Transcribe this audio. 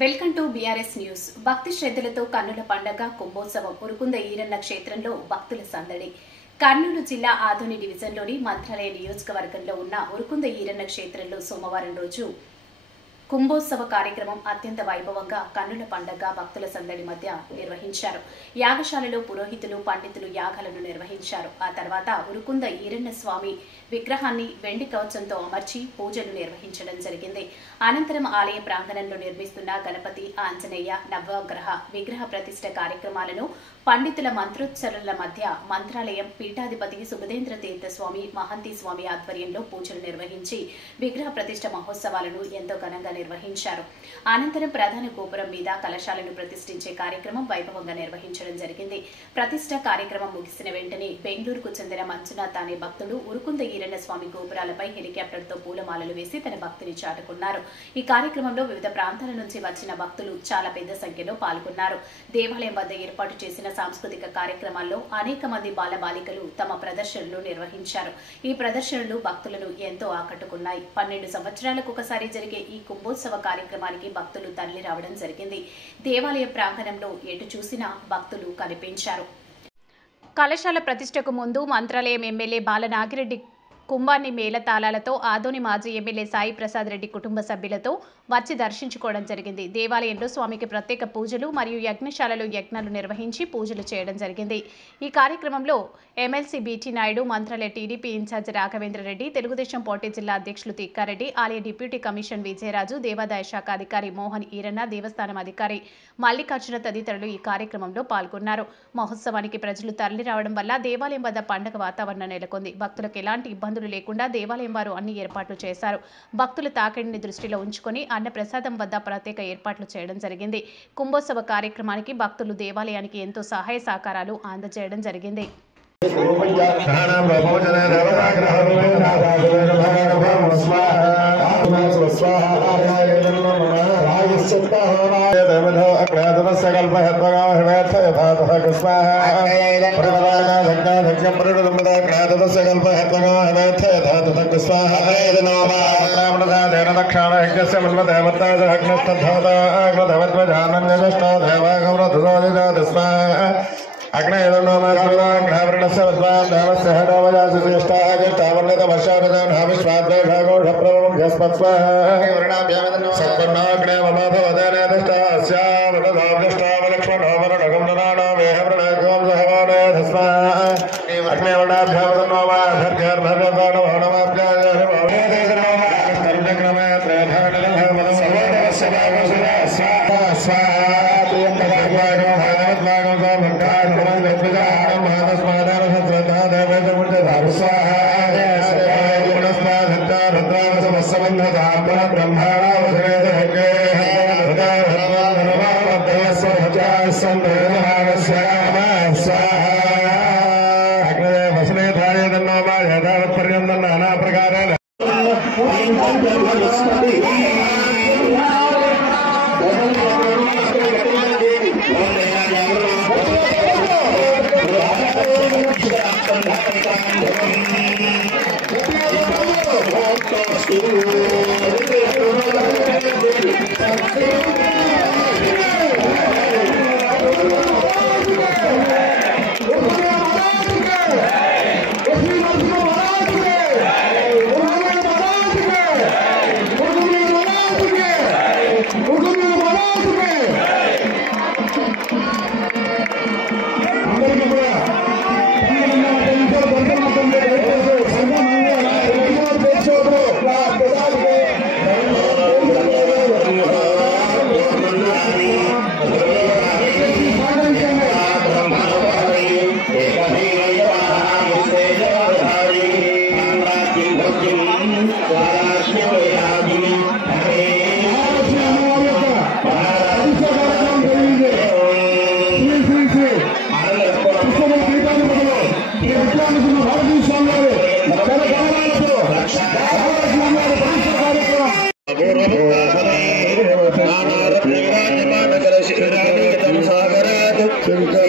Welcome to BRS news. భక్తి శ్రద్ధలతో కన్నుల పండగ కుంభోత్సవం ఉరుకుంద ఈరన్న క్షేత్రంలో భక్తుల సందడి. కర్నూలు జిల్లా ఆదోని డివిజన్లోని మంత్రాలయ నియోజకవర్గంలో ఉన్న ఉరుకుంద ఈరన్న క్షేత్రంలో సోమవారం రోజు కుంభోత్సవ కార్యక్రమం అత్యంత వైభవంగా కన్నుల పండగ భక్తుల సందడి మధ్య నిర్వహించారు. యాగశాలలో పురోహితులు పండితులు యాగాలను నిర్వహించారు. ఆ తర్వాత ఉరుకుంద ఈరన్న స్వామి విగ్రహాన్ని వెండి కవచంతో అమర్చి పూజలు నిర్వహించడం జరిగింది. అనంతరం ఆలయ ప్రాంగణంలో నిర్మిస్తున్న గణపతి, ఆంజనేయ, నవగ్రహ విగ్రహ ప్రతిష్ఠ కార్యక్రమాలను పండితుల మంత్రోచ్చరణల మధ్య మంత్రాలయం పీఠాధిపతి సుబుధేంద్ర తీర్థ స్వామి మహంతి స్వామి ఆధ్వర్యంలో పూజలు నిర్వహించి విగ్రహ ప్రతిష్ఠ మహోత్సవాలను ఎంతో ఘనంగా నిర్వహించారు. అనంతరం ప్రధాన గోపురం మీద కలశాలను ప్రతిష్ఠించే కార్యక్రమం వైభవంగా నిర్వహించడం జరిగింది. ప్రతిష్ఠ కార్యక్రమం ముగిసిన వెంటనే బెంగళూరుకు చెందిన మంజునాథ్ అనే భక్తుడు ఉరుకుంద ఈరన్న స్వామి గోపురాలపై హెలికాప్టర్తో పూలమాలలు వేసి తన భక్తిని చాటుకున్నారు. ఈ కార్యక్రమంలో వివిధ ప్రాంతాల నుంచి వచ్చిన భక్తులు చాలా పెద్ద సంఖ్యలో పాల్గొన్నారు. దేవాలయం వద్ద ఏర్పాటు చేసిన సాంస్కృతిక కార్యక్రమాల్లో అనేక మంది బాలబాలికలు తమ ప్రదర్శనలు నిర్వహించారు. ఈ ప్రదర్శనలు భక్తులను ఎంతో ఆకట్టుకున్నాయి. 12 సంవత్సరాలకు ఒకసారి జరిగే ఈ కుంభోత్సవ కార్యక్రమానికి భక్తులు తరలి రావడం జరిగింది. దేవాలయ ప్రాంగణంలో ఎటు చూసినా భక్తులు కనిపించారు. కలశాల ప్రతిష్టకు ముందు మంత్రాలయం ఎమ్మెల్యే బాలనాగిరెడ్డి కుంభాన్ని మేళతాళాలతో ఆదోని మాజీ ఎమ్మెల్యే సాయి ప్రసాద్ రెడ్డి కుటుంబ సభ్యులతో వచ్చి దర్శించుకోవడం జరిగింది. దేవాలయంలో స్వామికి ప్రత్యేక పూజలు మరియు యజ్ఞశాలలో యజ్ఞాలు నిర్వహించి పూజలు చేయడం జరిగింది. ఈ కార్యక్రమంలో MLC BT Naidu, Mantralaya TDP in charge Raghavendra Reddy, Telugu Desam party జిల్లా అధ్యక్షులు తిక్కారెడ్డి, ఆలయ డిప్యూటీ కమిషన్ విజయరాజు, దేవాదాయ శాఖ అధికారి మోహన్ ఈరన్న, దేవస్థానం అధికారి మల్లికార్జున తదితరులు ఈ కార్యక్రమంలో పాల్గొన్నారు. మహోత్సవానికి ప్రజలు తరలి రావడం వల్ల దేవాలయం వద్ద పండగ వాతావరణం నెలకొంది. భక్తులకు ఎలాంటి ఇబ్బందులు లేకుండా దేవాలయం వారు అన్ని ఏర్పాట్లు చేశారు. భక్తుల తాకిడిని దృష్టిలో ఉంచుకొని అన్న ప్రసాదం వద్ద ప్రత్యేక ఏర్పాట్లు చేయడం జరిగింది. కుంభోత్సవ కార్యక్రమానికి భక్తులు దేవాలయానికి ఎంతో సహాయ సహకారాలు అందజేయడం జరిగింది. Sagar